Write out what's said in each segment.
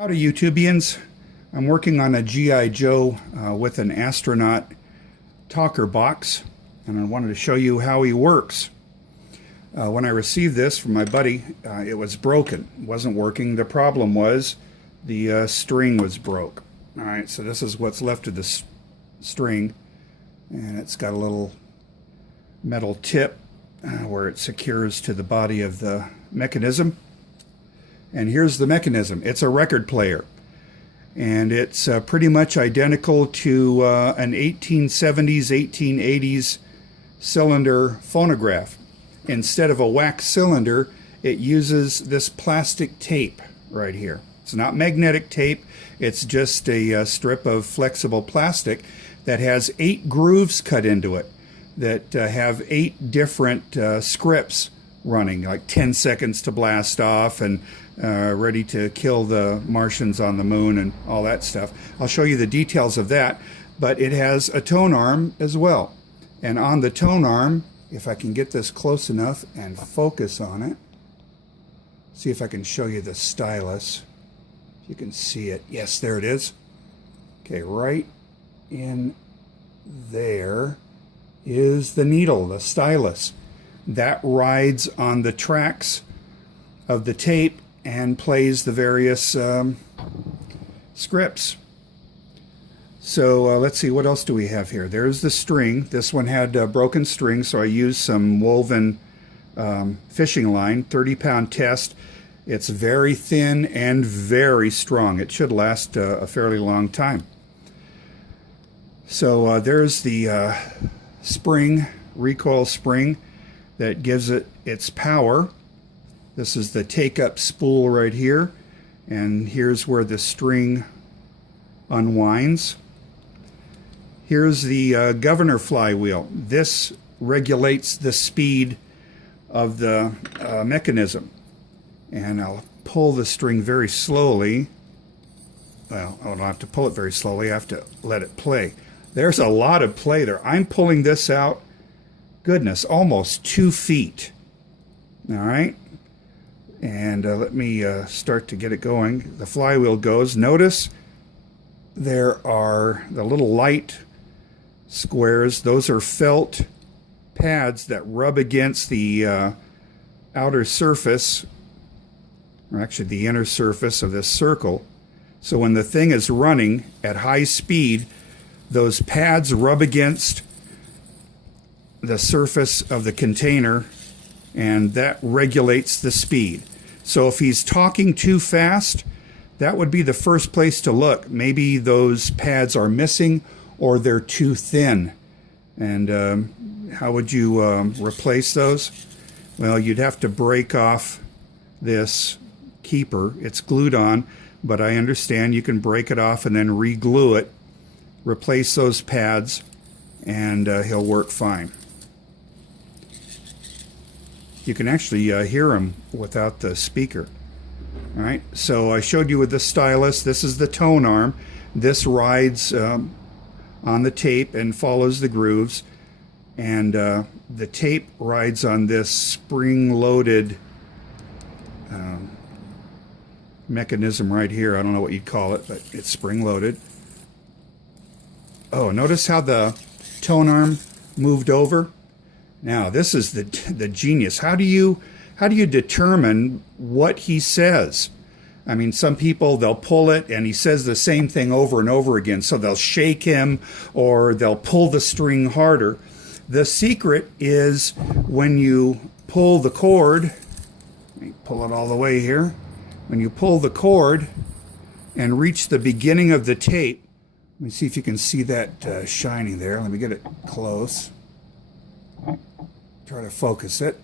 Howdy YouTubians. I'm working on a G.I. Joe with an Astronaut talker box, and I wanted to show you how he works. When I received this from my buddy, it was broken. It wasn't working. The problem was the string was broke. Alright, so this is what's left of the string, and it's got a little metal tip where it secures to the body of the mechanism. And here's the mechanism. It's a record player, and it's pretty much identical to an 1870s, 1880s cylinder phonograph. Instead of a wax cylinder, it uses this plastic tape right here. It's not magnetic tape, it's just a strip of flexible plastic that has 8 grooves cut into it that have 8 different scripts running, like 10 seconds to blast off and ready to kill the Martians on the moon and all that stuff. I'll show you the details of that, but it has a tone arm as well. And on the tone arm, if I can get this close enough and focus on it, see if I can show you the stylus. If you can see it. Yes, there it is. Okay, right in there is the needle, the stylus. That rides on the tracks of the tape and plays the various scripts. So let's see, what else do we have here? There's the string. This one had broken string, so I used some woven fishing line, 30-pound test. It's very thin and very strong. It should last a fairly long time. So there's the spring, recoil spring, that gives it its power. This is the take-up spool right here, and here's where the string unwinds. Here's the governor flywheel. This regulates the speed of the mechanism. And I'll pull the string very slowly. Well, I don't have to pull it very slowly, I have to let it play. There's a lot of play there. I'm pulling this out, goodness, almost 2 feet. All right, and let me start to get it going. The flywheel goes. Notice there are the little light squares. Those are felt pads that rub against the outer surface, or actually the inner surface of this circle. So when the thing is running at high speed, those pads rub against the surface of the container, and that regulates the speed. So if he's talking too fast, that would be the first place to look. Maybe those pads are missing or they're too thin. And how would you replace those? Well, you'd have to break off this keeper. It's glued on, but I understand you can break it off and then re-glue it, replace those pads, and he'll work fine. You can actually hear him without the speaker. All right, so I showed you with the stylus. This is the tone arm. This rides on the tape and follows the grooves, and the tape rides on this spring-loaded mechanism right here. I don't know what you'd call it, but it's spring-loaded. Oh, notice how the tone arm moved over? Now, this is the genius. How do you determine what he says? I mean, some people, they'll pull it and he says the same thing over and over again. So they'll shake him or they'll pull the string harder. The secret is when you pull the cord, let me pull it all the way here. When you pull the cord and reach the beginning of the tape, let me see if you can see that shining there. Let me get it close. Try to focus it.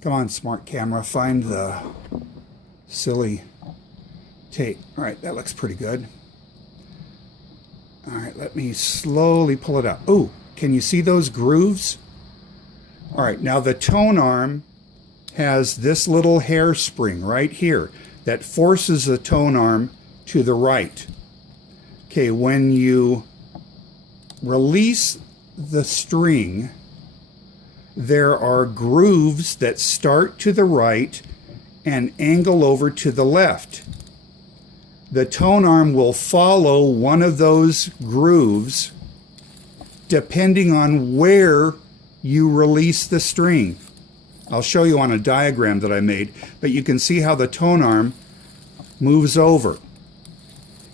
Come on, smart camera, find the silly tape. All right, that looks pretty good. All right, let me slowly pull it out. Oh, can you see those grooves? All right, now the tone arm has this little hairspring right here that forces the tone arm to the right. Okay, when you release the string, there are grooves that start to the right and angle over to the left. the tone arm will follow one of those grooves depending on where you release the string. I'll show you on a diagram that I made, but you can see how the tone arm moves over.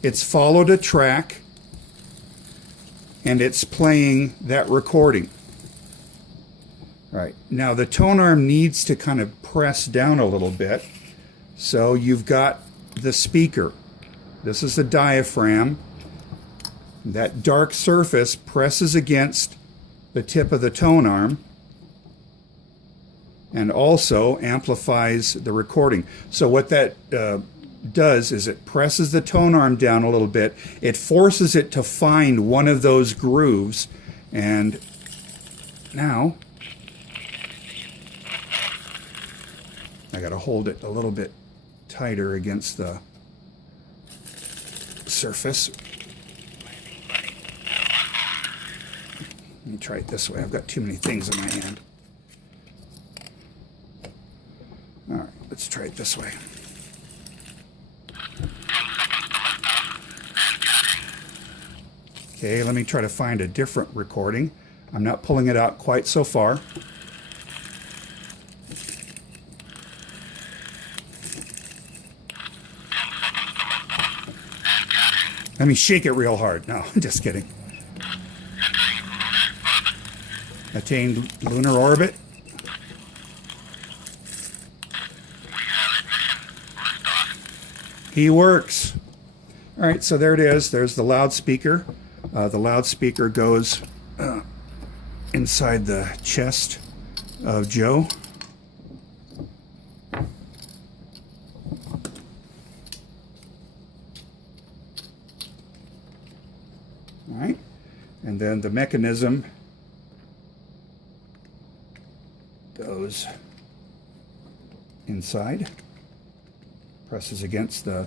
It's followed a track and it's playing that recording. All right, now the tone arm needs to kind of press down a little bit. So you've got the speaker. This is the diaphragm. That dark surface presses against the tip of the tone arm and also amplifies the recording. So what that does is it presses the tone arm down a little bit. It forces it to find one of those grooves. And now I got to hold it a little bit tighter against the surface. Let me try it this way. I've got too many things in my hand. All right, let's try it this way. Okay, let me try to find a different recording. I'm not pulling it out quite so far. Let me shake it real hard. No, I'm just kidding. Attained lunar orbit. He works. All right, so there it is. There's the loudspeaker. The loudspeaker goes inside the chest of Joe. All right, and then the mechanism goes inside, presses against the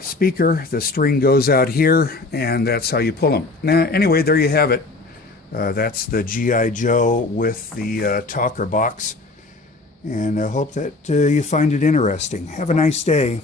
speaker, the string goes out here, and that's how you pull them. Now, anyway, there you have it. That's the G.I. Joe with the talker box, and I hope that you find it interesting. Have a nice day.